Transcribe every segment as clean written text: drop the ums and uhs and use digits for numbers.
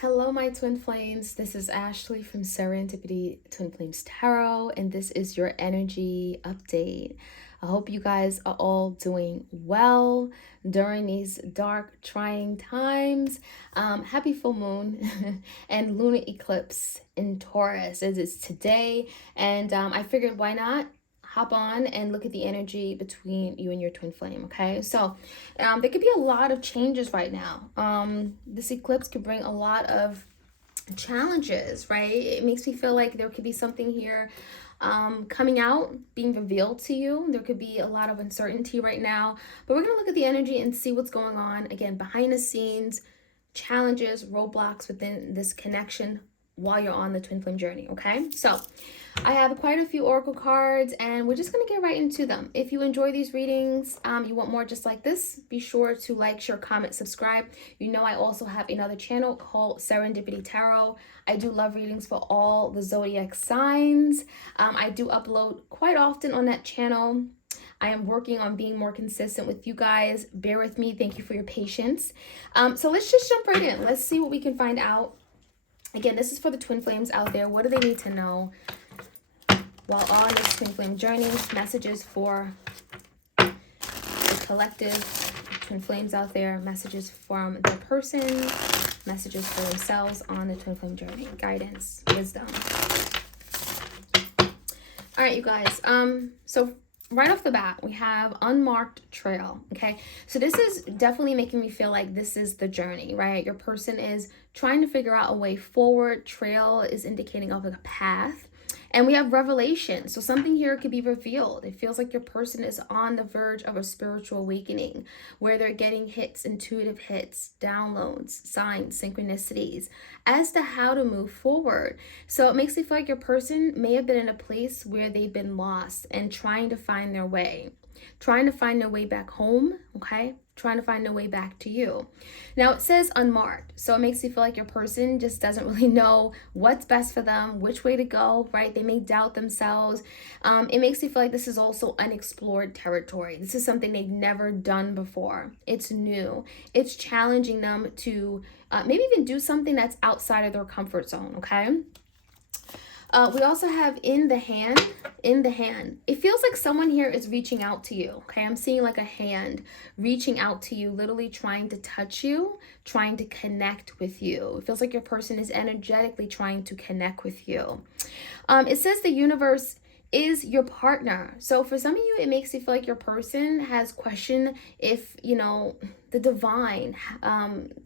Hello, my twin flames. This is Ashley from Serendipity Twin Flames Tarot, and this is your energy update. I hope you guys are all doing well during these dark, trying times. Happy full moon and lunar eclipse in Taurus as it's today, and I figured why not hop on and look at the energy between you and your twin flame. Okay, so there could be a lot of changes right now. This eclipse could bring a lot of challenges, right? It makes me feel like there could be something here coming out, being revealed to you. There could be a lot of uncertainty right now, but we're going to look at the energy and see what's going on again behind the scenes, challenges, roadblocks within this connection while you're on the twin flame journey. Okay, so I have quite a few oracle cards and we're just going to get right into them. If you enjoy these readings, you want more just like this, be sure to like, share, comment, subscribe. You know I also have another channel called Serendipity Tarot. I do love readings for all the zodiac signs. I do upload quite often on that channel. I am working on being more consistent with you guys. Bear with me. Thank you for your patience. So let's just jump right in. Let's see what we can find out. Again, this is for the twin flames out there. What do they need to know while on this twin flame journey? Messages for the collective twin flames out there. Messages from their person. Messages for themselves on the twin flame journey. Guidance, wisdom. All right, you guys. So right off the bat, we have unmarked trail. Okay, so this is definitely making me feel like this is the journey, right? Your person is trying to figure out a way forward. Trail is indicating of a path. And we have revelation. So something here could be revealed. It feels like your person is on the verge of a spiritual awakening where they're getting hits, intuitive hits, downloads, signs, synchronicities as to how to move forward. So it makes me feel like your person may have been in a place where they've been lost and trying to find their way. Trying to find their way back home, okay? Trying to find their way back to you. Now it says unmarked, so it makes you feel like your person just doesn't really know what's best for them, which way to go, right? They may doubt themselves. It makes you feel like this is also unexplored territory. This is something they've never done before. It's new. It's challenging them to maybe even do something that's outside of their comfort zone, okay? We also have in the hand. It feels like someone here is reaching out to you, okay? I'm seeing like a hand reaching out to you, literally trying to touch you, trying to connect with you. It feels like your person is energetically trying to connect with you. It says the universe is your partner. So for some of you, it makes you feel like your person has questioned if, the divine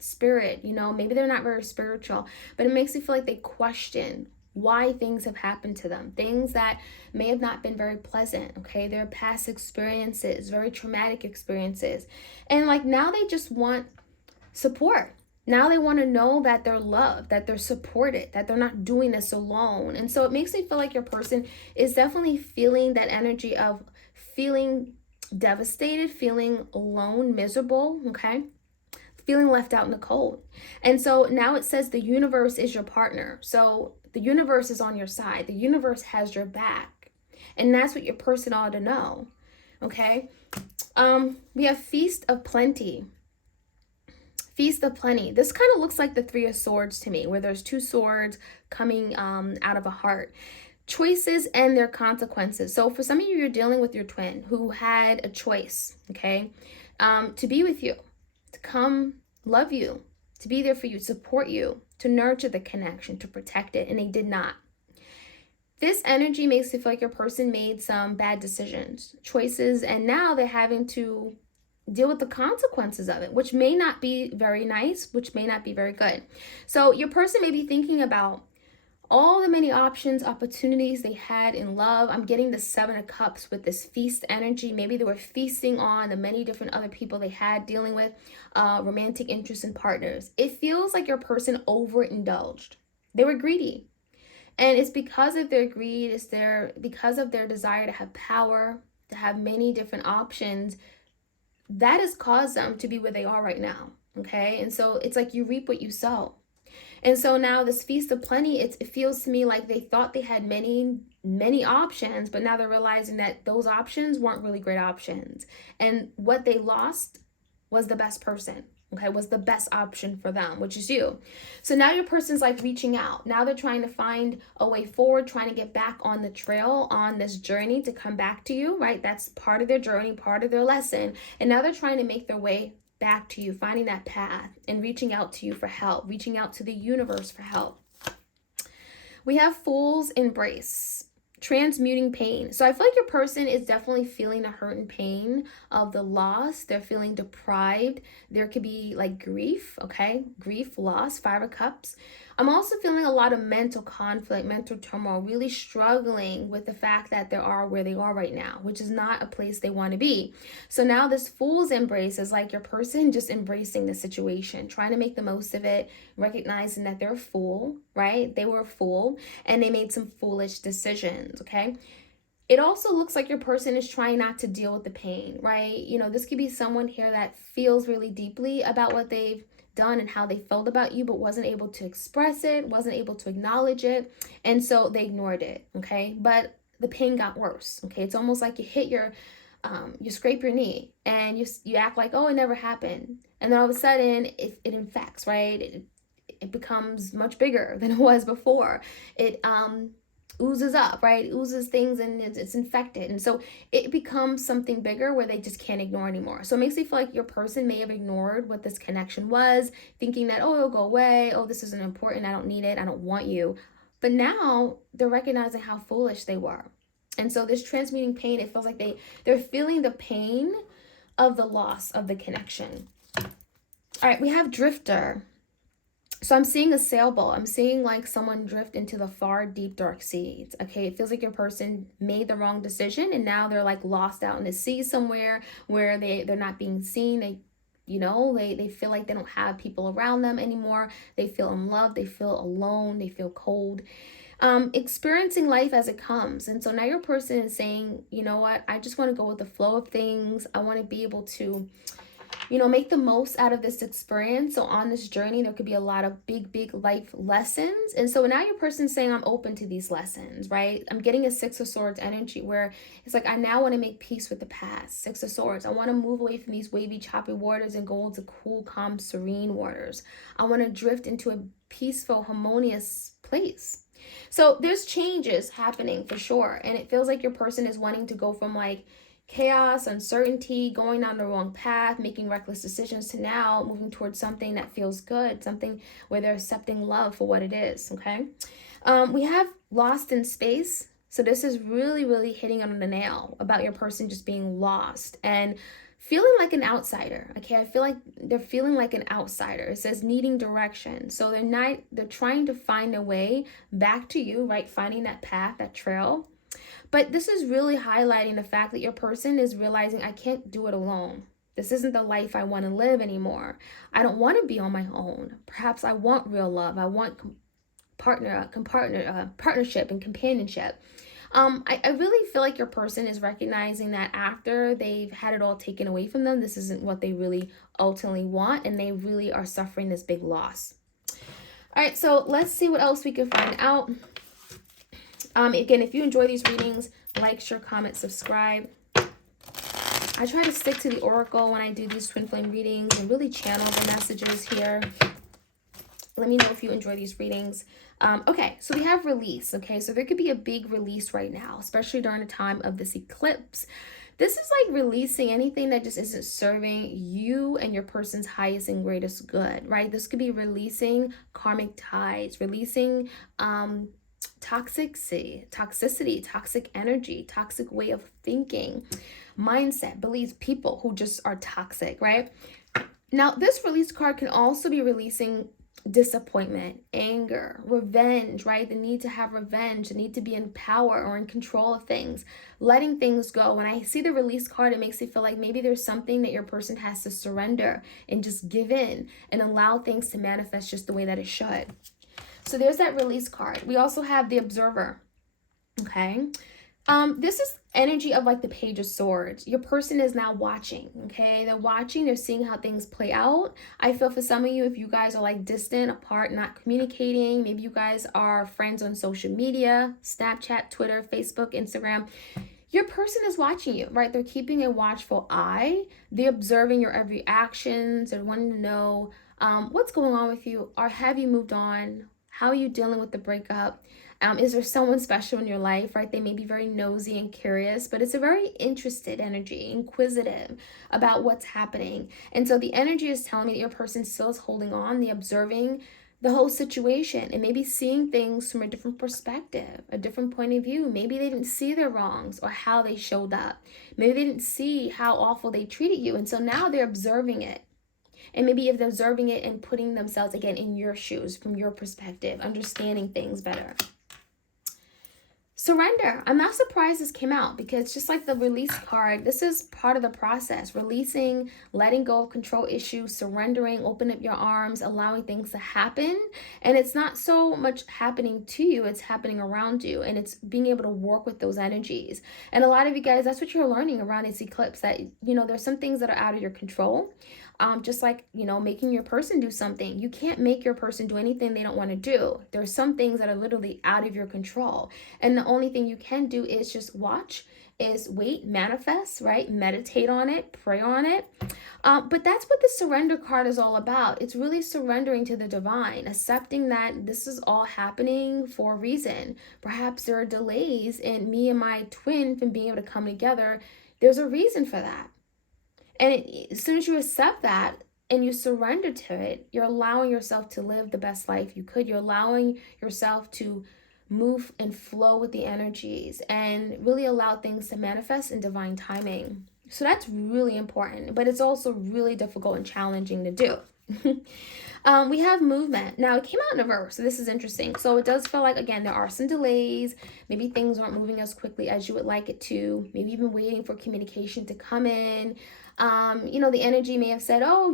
spirit, maybe they're not very spiritual, but it makes you feel like they question why things have happened to them, things that may have not been very pleasant, okay? Their past experiences, very traumatic experiences. And like now they just want support. Now they want to know that they're loved, that they're supported, that they're not doing this alone. And so it makes me feel like your person is definitely feeling that energy of feeling devastated, feeling alone, miserable, okay? Feeling left out in the cold. And so now it says the universe is your partner. So the universe is on your side. The universe has your back. And that's what your person ought to know. Okay? We have Feast of Plenty. Feast of Plenty. This kind of looks like the Three of Swords to me, where there's two swords coming out of a heart. Choices and their consequences. So for some of you, you're dealing with your twin who had a choice, okay, to be with you, to come love you, to be there for you, support you, to nurture the connection, to protect it, and they did not. This energy makes it feel like your person made some bad decisions, choices, and now they're having to deal with the consequences of it, which may not be very nice, which may not be very good. So your person may be thinking about all the many options, opportunities they had in love. I'm getting the Seven of Cups with this feast energy. Maybe they were feasting on the many different other people they had dealing with romantic interests and partners. It feels like your person overindulged. They were greedy. And it's because of their greed, because of their desire to have power, to have many different options, that has caused them to be where they are right now. Okay. And so it's like you reap what you sow. And so now this Feast of Plenty, it feels to me like they thought they had many options, but now they're realizing that those options weren't really great options. And what they lost was the best person, okay, was the best option for them, which is you. So now your person's like reaching out. Now they're trying to find a way forward, trying to get back on the trail, on this journey to come back to you, right? That's part of their journey, part of their lesson. And now they're trying to make their way back to you, finding that path and reaching out to you for help, reaching out to the universe for help. We have Fool's Embrace, transmuting pain. So I feel like your person is definitely feeling the hurt and pain of the loss. They're feeling deprived. There could be like grief, okay? Grief, loss, 5 of Cups. I'm also feeling a lot of mental conflict, mental turmoil, really struggling with the fact that they are where they are right now, which is not a place they want to be. So now this Fool's Embrace is like your person just embracing the situation, trying to make the most of it, recognizing that they're a fool, right? They were a fool and they made some foolish decisions, okay? It also looks like your person is trying not to deal with the pain, right? You know, this could be someone here that feels really deeply about what they've done and how they felt about you, but wasn't able to express it, wasn't able to acknowledge it, and so they ignored it, okay? But the pain got worse, okay? It's almost like you hit you scrape your knee and you act like, oh, it never happened, and then all of a sudden it infects, right? It becomes much bigger than it was before. It oozes up, right? It oozes things and it's infected. And so it becomes something bigger where they just can't ignore anymore. So it makes me feel like your person may have ignored what this connection was, thinking that, oh, it'll go away. Oh, this isn't important. I don't need it. I don't want you. But now they're recognizing how foolish they were. And so this transmuting pain, it feels like they're feeling the pain of the loss of the connection. All right, we have Drifter. So I'm seeing a sailboat. I'm seeing like someone drift into the far, deep, dark seas. Okay, it feels like your person made the wrong decision and now they're like lost out in the sea somewhere where they're not being seen. They feel like they don't have people around them anymore. They feel unloved. They feel alone. They feel cold. Experiencing life as it comes. And so now your person is saying, you know what? I just want to go with the flow of things. I want to be able to make the most out of this experience. So on this journey, there could be a lot of big life lessons. And so now your person's saying, I'm open to these lessons, right? I'm getting a 6 of Swords energy where it's like, I now want to make peace with the past. 6 of Swords. I want to move away from these wavy, choppy waters and go into cool, calm, serene waters. I want to drift into a peaceful, harmonious place. So there's changes happening for sure. And it feels like your person is wanting to go from like chaos, uncertainty, going down the wrong path, making reckless decisions to now moving towards something that feels good, something where they're accepting love for what it is, okay? We have Lost in Space. So this is really hitting on the nail about your person just being lost and feeling like an outsider, okay? I feel like they're feeling like an outsider. It says needing direction. So they're trying to find a way back to you, right? Finding that path, that trail. But this is really highlighting the fact that your person is realizing, I can't do it alone. This isn't the life I want to live anymore. I don't want to be on my own. Perhaps I want real love. I want partnership and companionship. I really feel like your person is recognizing that after they've had it all taken away from them, this isn't what they really ultimately want, and they really are suffering this big loss. All right, so let's see what else we can find out. Again, if you enjoy these readings, like, share, comment, subscribe. I try to stick to the oracle when I do these twin flame readings and really channel the messages here. Let me know if you enjoy these readings. Okay, so we have release. Okay, so there could be a big release right now, especially during the time of this eclipse. This is like releasing anything that just isn't serving you and your person's highest and greatest good, right? This could be releasing karmic ties, releasing toxicity, toxic energy, toxic way of thinking, mindset, beliefs, people who just are toxic, right? Now, this release card can also be releasing disappointment, anger, revenge, right? The need to have revenge, the need to be in power or in control of things, letting things go. When I see the release card, it makes me feel like maybe there's something that your person has to surrender and just give in and allow things to manifest just the way that it should. So there's that release card. We also have the Observer, okay? This is energy of like the Page of Swords. Your person is now watching, okay? They're watching, they're seeing how things play out. I feel for some of you, if you guys are like distant, apart, not communicating, maybe you guys are friends on social media, Snapchat, Twitter, Facebook, Instagram, Your person is watching you, right? They're keeping a watchful eye. They're observing your every actions. They're wanting to know what's going on with you, or have you moved on? How are you dealing with the breakup? Is there someone special in your life, right? They may be very nosy and curious, but it's a very interested energy, inquisitive about what's happening. And so the energy is telling me that your person still is holding on, the observing the whole situation, and maybe seeing things from a different perspective, a different point of view. Maybe they didn't see their wrongs or how they showed up. Maybe they didn't see how awful they treated you. And so now they're observing it. And maybe if they're observing it and putting themselves again in your shoes from your perspective, understanding things better. Surrender. I'm not surprised this came out, because just like the release card, this is part of the process. Releasing, letting go of control issues, surrendering, open up your arms, allowing things to happen. And it's not so much happening to you, it's happening around you. And it's being able to work with those energies. And a lot of you guys, that's what you're learning around this eclipse, that, there's some things that are out of your control. Just like, making your person do something. You can't make your person do anything they don't want to do. There's some things that are literally out of your control. And the only thing you can do is just watch, is wait, manifest, right? Meditate on it, pray on it. But that's what the surrender card is all about. It's really surrendering to the divine, accepting that this is all happening for a reason. Perhaps there are delays in me and my twin from being able to come together. There's a reason for that. And as soon as you accept that and you surrender to it, you're allowing yourself to live the best life you could. You're allowing yourself to move and flow with the energies and really allow things to manifest in divine timing. So that's really important, but it's also really difficult and challenging to do. We have movement. Now, it came out in reverse, so this is interesting. So it does feel like, again, there are some delays. Maybe things aren't moving as quickly as you would like it to. Maybe you've been waiting for communication to come in. The energy may have said, oh,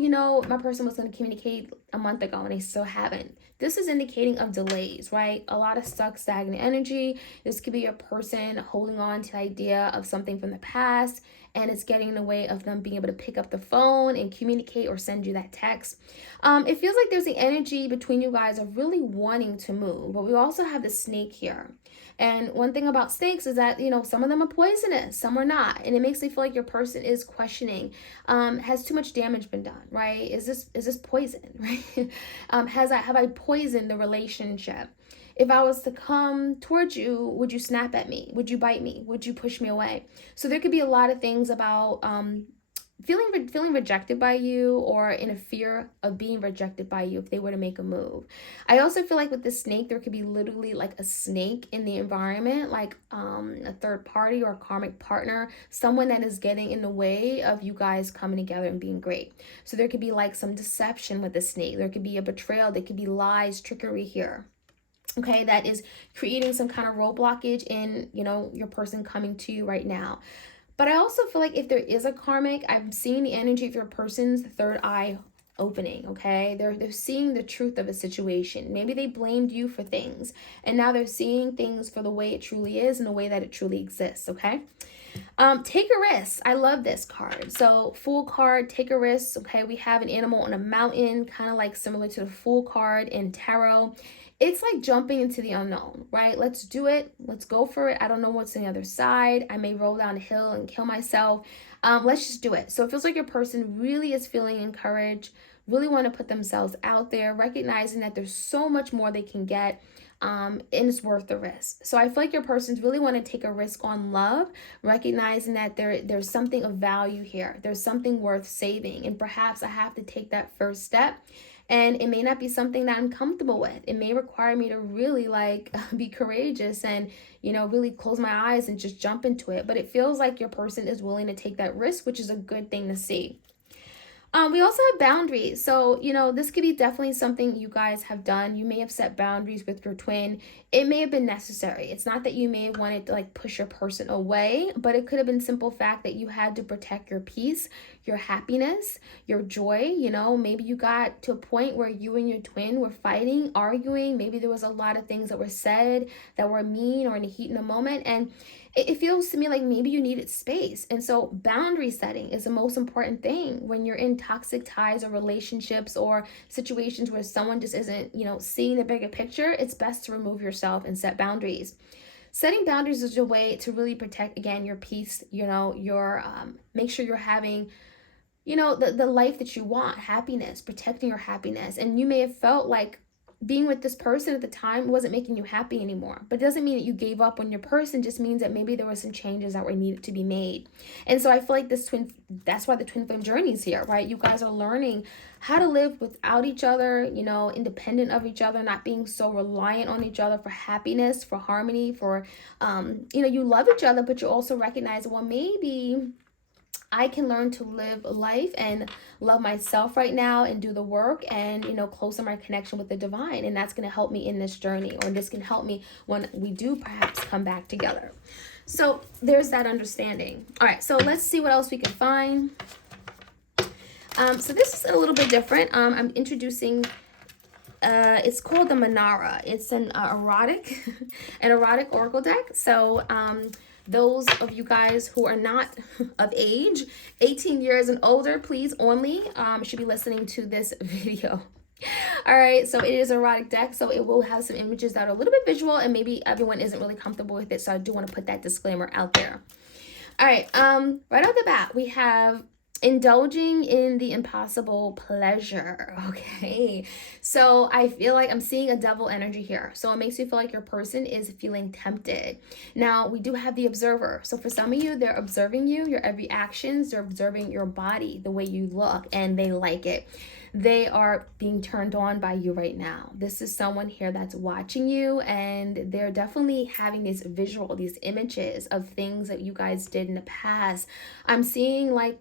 my person was going to communicate a month ago and they still haven't. This is indicating of delays, right? A lot of stuck, stagnant energy. This could be a person holding on to the idea of something from the past, and it's getting in the way of them being able to pick up the phone and communicate or send you that text. It feels like there's the energy between you guys of really wanting to move, but we also have the snake here. And one thing about snakes is that, some of them are poisonous, some are not. And it makes me feel like your person is questioning, has too much damage been done, right? Is this poison, right? Have I poisoned the relationship? If I was to come towards you, would you snap at me? Would you bite me? Would you push me away? So there could be a lot of things about feeling rejected by you, or in a fear of being rejected by you if they were to make a move. I also feel like with the snake, there could be literally like a snake in the environment, like a third party or a karmic partner, someone that is getting in the way of you guys coming together and being great. So there could be like some deception with the snake. There could be a betrayal. There could be lies, trickery here. Okay, that is creating some kind of roadblockage in, your person coming to you right now. But I also feel like if there is a karmic, I'm seeing the energy of your person's third eye opening, okay? They're seeing the truth of a situation. Maybe they blamed you for things, and now they're seeing things for the way it truly is and the way that it truly exists, okay? Take a risk. I love this card. So Fool card, take a risk, okay? We have an animal on a mountain, kind of like similar to the Fool card in tarot. It's like jumping into the unknown, right? Let's do it. Let's go for it. I don't know what's on the other side. I may roll down a hill and kill myself. Let's just do it. So it feels like your person really is feeling encouraged, really want to put themselves out there, recognizing that there's so much more they can get, and it's worth the risk. So I feel like your persons really want to take a risk on love, recognizing that there's something of value here. There's something worth saving, and perhaps I have to take that first step. And it may not be something that I'm comfortable with. It may require me to really be courageous and, really close my eyes and just jump into it. But it feels like your person is willing to take that risk, which is a good thing to see. We also have boundaries. So, this could be definitely something you guys have done. You may have set boundaries with your twin. It may have been necessary. It's not that you may have wanted to push your person away, but it could have been simple fact that you had to protect your peace, your happiness, your joy. Maybe you got to a point where you and your twin were fighting, arguing. Maybe there was a lot of things that were said that were mean or in the heat in the moment. And it feels to me like maybe you needed space. And so boundary setting is the most important thing when you're in toxic ties or relationships or situations where someone just isn't, seeing the bigger picture. It's best to remove yourself and set boundaries. setting boundaries is your way to really protect, again, your peace, your make sure you're having, the life that you want, happiness, protecting your happiness. And you may have felt like being with this person at the time wasn't making you happy anymore, but it doesn't mean that you gave up on your person. Just means that maybe there were some changes that were needed to be made. And so I feel like that's why the twin flame journey is here, right? You guys are learning how to live without each other, independent of each other, not being so reliant on each other for happiness, for harmony, for you love each other, but you also recognize, well, maybe I can learn to live life and love myself right now and do the work and, closer my connection with the divine. And that's going to help me in this journey, or this can help me when we do perhaps come back together. So there's that understanding. All right, so let's see what else we can find. So this is a little bit different. I'm introducing, it's called the Manara. It's an erotic oracle deck. So, those of you guys who are not of age, 18 years and older, please only should be listening to this video. All right, so it is an erotic deck, so it will have some images that are a little bit visual, and maybe everyone isn't really comfortable with it, so I do want to put that disclaimer out there. All right, right off the bat, we have indulging in the impossible pleasure. Okay, so I feel like I'm seeing a double energy here, so it makes you feel like your person is feeling tempted. Now we do have the observer, so for some of you, they're observing you, your every actions, they're observing your body, the way you look, and they like it. They are being turned on by you right now. This is someone here that's watching you, and they're definitely having these images of things that you guys did in the past. I'm seeing like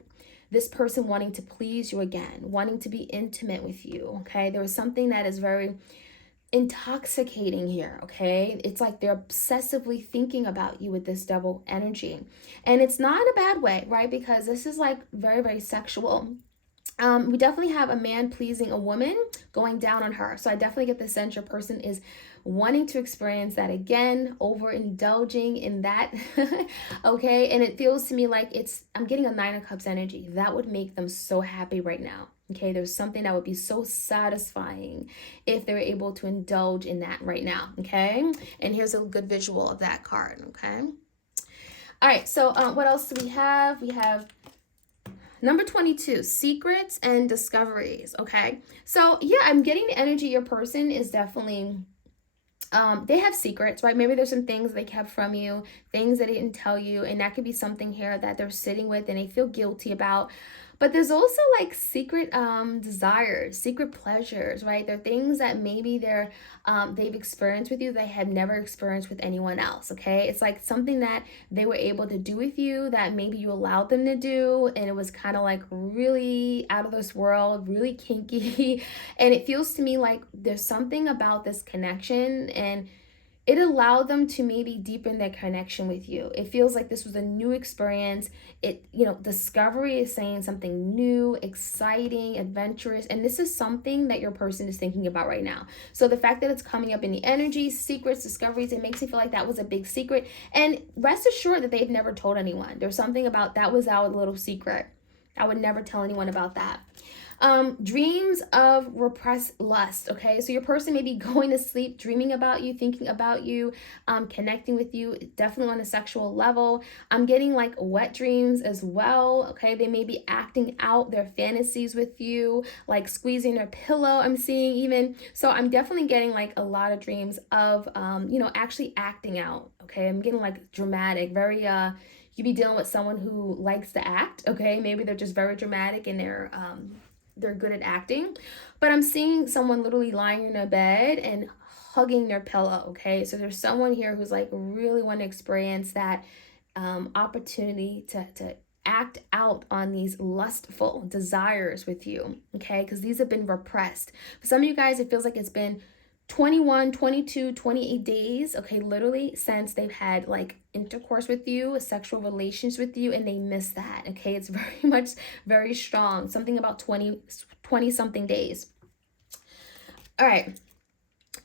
this person wanting to please you again, wanting to be intimate with you, okay? There is something that is very intoxicating here, okay? It's like they're obsessively thinking about you with this double energy. And it's not in a bad way, right? Because this is like very, very sexual. We definitely have a man pleasing a woman going down on her. So I definitely get the sense your person is wanting to experience that again, overindulging in that. Okay, and it feels to me like I'm getting a 9 of Cups energy. That would make them so happy right now. Okay, there's something that would be so satisfying if they were able to indulge in that right now. Okay, and here's a good visual of that card. Okay, all right, so what else do we have? We have number 22, secrets and discoveries. Okay, so yeah, I'm getting the energy your person is definitely they have secrets, right? Maybe there's some things they kept from you, things they didn't tell you, and that could be something here that they're sitting with and they feel guilty about. But there's also like secret desires, secret pleasures, right? There are things that maybe they've experienced with you they had never experienced with anyone else, okay? It's like something that they were able to do with you that maybe you allowed them to do, and it was kind of like really out of this world, really kinky. And it feels to me like there's something about this connection, and it allowed them to maybe deepen their connection with you. It feels like this was a new experience. Discovery is saying something new, exciting, adventurous, and this is something that your person is thinking about right now. So the fact that it's coming up in the energy, secrets, discoveries, it makes me feel like that was a big secret. And rest assured that they've never told anyone. There's something about that was our little secret. I would never tell anyone about that. Dreams of repressed lust. Okay, so your person may be going to sleep dreaming about you, thinking about you, connecting with you, definitely on a sexual level. I'm getting like wet dreams as well. Okay, they may be acting out their fantasies with you, like squeezing their pillow. I'm seeing even, so I'm definitely getting like a lot of dreams of actually acting out. Okay, I'm getting like dramatic, very you be dealing with someone who likes to act. Okay, maybe they're just very dramatic and they're good at acting, but I'm seeing someone literally lying in their bed and hugging their pillow. Okay, so there's someone here who's like really want to experience that opportunity to act out on these lustful desires with you. Okay, because these have been repressed. For some of you guys, it feels like it's been 21, 22, 28 days, okay, literally since they've had like intercourse with you, sexual relations with you, and they miss that, okay? It's very much, very strong, something about 20 something days. All right,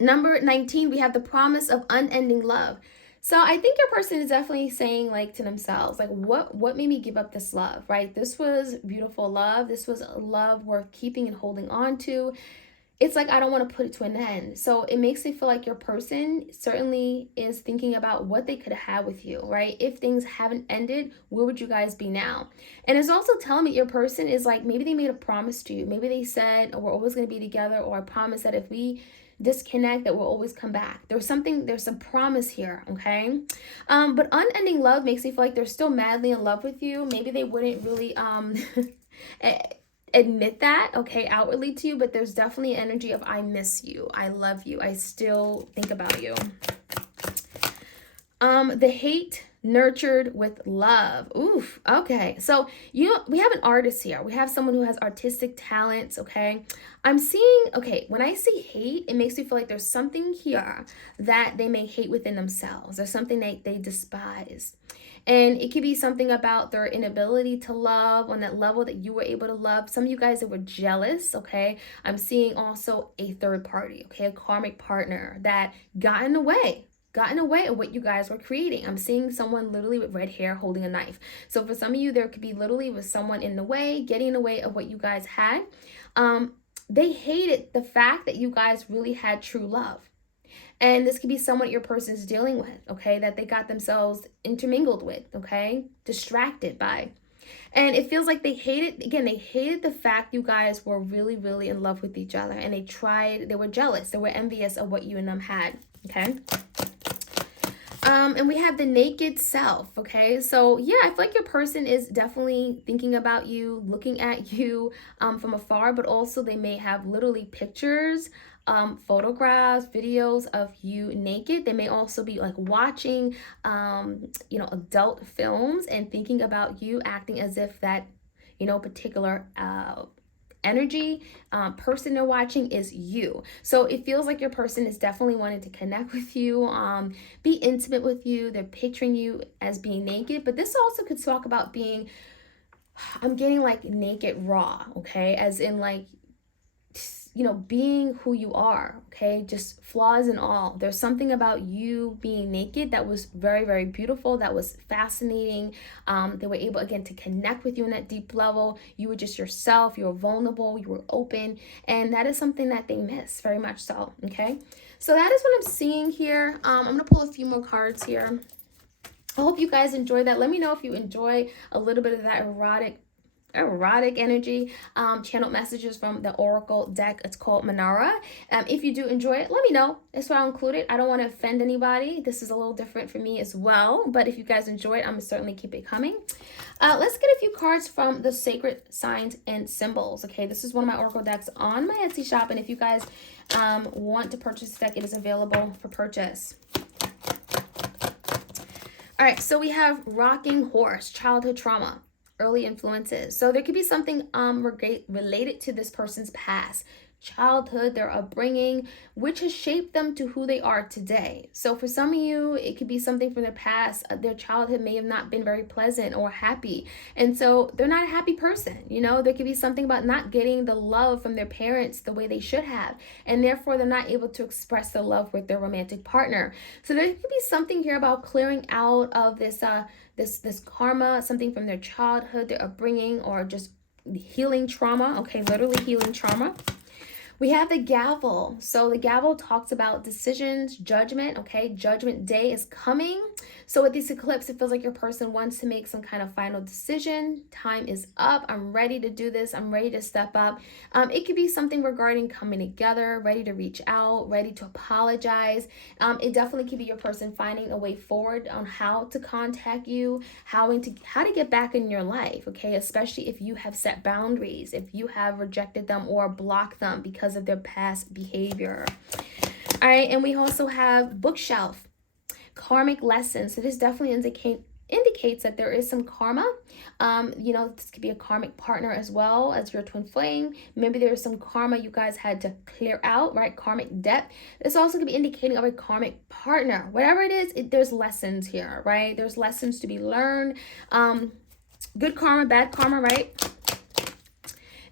number 19, we have the promise of unending love. So I think your person is definitely saying like to themselves, like what made me give up this love, right? This was beautiful love. This was a love worth keeping and holding on to. it's like I don't want to put it to an end. So it makes me feel like your person certainly is thinking about what they could have had with you, right? If things haven't ended, where would you guys be now? And it's also telling me your person is like, maybe they made a promise to you. Maybe they said, oh, we're always going to be together, or I promise that if we disconnect that we'll always come back. There's some promise here, okay? But unending love makes me feel like they're still madly in love with you. Maybe they wouldn't really admit that, okay, outwardly to you, but there's definitely an energy of I miss you, I love you, I still think about you. The hate nurtured with love. Oof. Okay. So, we have an artist here. We have someone who has artistic talents, okay? I'm seeing, okay, when I see hate, it makes me feel like there's something here that they may hate within themselves. There's something they despise. And it could be something about their inability to love on that level that you were able to love. Some of you guys that were jealous, okay? I'm seeing also a third party, okay? A karmic partner that got in the way of what you guys were creating. I'm seeing someone literally with red hair holding a knife. So for some of you, there could be literally with someone in the way, getting in the way of what you guys had. They hated the fact that you guys really had true love. And this could be someone your person is dealing with, okay, that they got themselves intermingled with, okay, distracted by. And it feels like they hated the fact you guys were really, really in love with each other. And they were jealous, they were envious of what you and them had, okay? And we have the naked self, okay? So yeah, I feel like your person is definitely thinking about you, looking at you from afar, but also they may have literally pictures, photographs, videos of you naked. They may also be like watching, adult films and thinking about you, acting as if that, particular energy person they're watching is you. So it feels like your person is definitely wanting to connect with you, be intimate with you. They're picturing you as being naked, but this also could talk about being, I'm getting like naked raw, okay, as in like, being who you are, okay, just flaws and all. There's something about you being naked that was very, very beautiful, that was fascinating. They were able, again, to connect with you on that deep level. You were just yourself, you were vulnerable, you were open, and that is something that they miss very much so, okay? So that is what I'm seeing here. I'm going to pull a few more cards here. I hope you guys enjoy that. Let me know if you enjoy a little bit of that erotic energy, channeled messages from the oracle deck. It's called Manara. If you do enjoy it, let me know. That's why I'll include it. I don't want to offend anybody. This is a little different for me as well, but if you guys enjoy it, I'm gonna certainly keep it coming. Let's get a few cards from the sacred signs and symbols. Okay, this is one of my oracle decks on my Etsy shop, and if you guys want to purchase this deck, it is available for purchase. All right, so we have rocking horse, childhood trauma, early influences. So there could be something related to this person's past, childhood, their upbringing, which has shaped them to who they are today. So for some of you, it could be something from their past. Their childhood may have not been very pleasant or happy, and so they're not a happy person. There could be something about not getting the love from their parents the way they should have, and therefore they're not able to express the love with their romantic partner. So there could be something here about clearing out of this this karma, something from their childhood, their upbringing, or just healing trauma. Okay, literally healing trauma. We have the gavel. So the gavel talks about decisions, judgment, okay? Judgment day is coming. So with this eclipse, it feels like your person wants to make some kind of final decision. Time is up. I'm ready to do this. I'm ready to step up. It could be something regarding coming together, ready to reach out, ready to apologize. It definitely could be your person finding a way forward on how to contact you, how to get back in your life, okay? Especially if you have set boundaries, if you have rejected them or blocked them because of their past behavior. All right, and we also have bookshelf, karmic lessons. So this definitely indicates that there is some karma. This could be a karmic partner as well as your twin flame. Maybe there's some karma you guys had to clear out, right? Karmic debt. This also could be indicating of a karmic partner. Whatever it is, there's lessons here, right? There's lessons to be learned. Good karma, bad karma, right?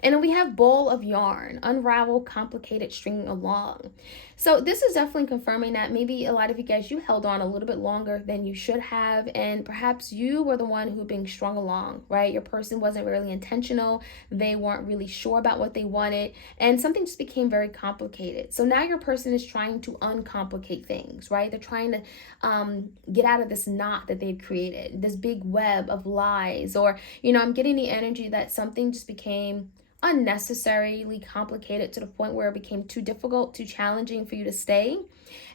And then we have ball of yarn, unravel, complicated, stringing along. So this is definitely confirming that maybe a lot of you guys, you held on a little bit longer than you should have, and perhaps you were the one who being strung along, right? Your person wasn't really intentional. They weren't really sure about what they wanted, and something just became very complicated. So now your person is trying to uncomplicate things, right? They're trying to get out of this knot that they've created, this big web of lies, or, I'm getting the energy that something just became unnecessarily complicated to the point where it became too difficult, too challenging for you to stay.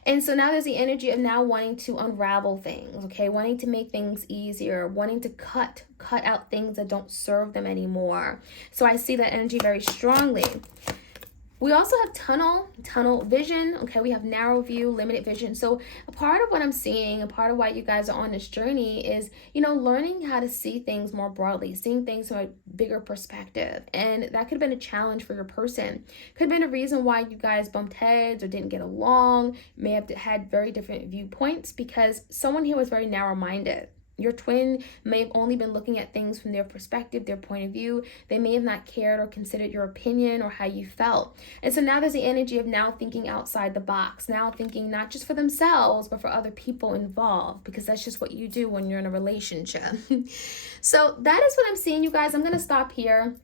And so now there's the energy of now wanting to unravel things, okay? Wanting to make things easier, wanting to cut out things that don't serve them anymore. So I see that energy very strongly. We also have tunnel vision. Okay, we have narrow view, limited vision. So a part of what I'm seeing, a part of why you guys are on this journey is, learning how to see things more broadly, seeing things from a bigger perspective. And that could have been a challenge for your person. Could have been a reason why you guys bumped heads or didn't get along, may have had very different viewpoints because someone here was very narrow-minded. Your twin may have only been looking at things from their perspective, their point of view. They may have not cared or considered your opinion or how you felt. And so now there's the energy of now thinking outside the box, now thinking not just for themselves, but for other people involved, because that's just what you do when you're in a relationship. So that is what I'm seeing, you guys. I'm going to stop here.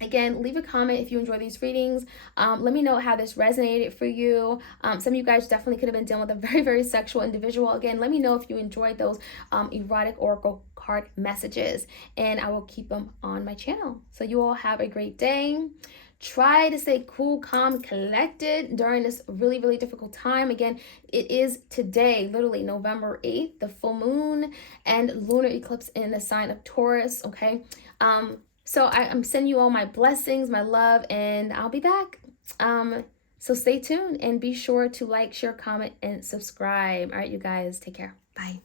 Again, leave a comment if you enjoy these readings. Let me know how this resonated for you. Some of you guys definitely could have been dealing with a very, very sexual individual. Again, let me know if you enjoyed those erotic oracle card messages, and I will keep them on my channel. So you all have a great day. Try to stay cool, calm, collected during this really, really difficult time. Again, it is today, literally November 8th, the full moon and lunar eclipse in the sign of Taurus, okay? So I'm sending you all my blessings, my love, and I'll be back. So stay tuned and be sure to like, share, comment, and subscribe. All right, you guys, take care. Bye.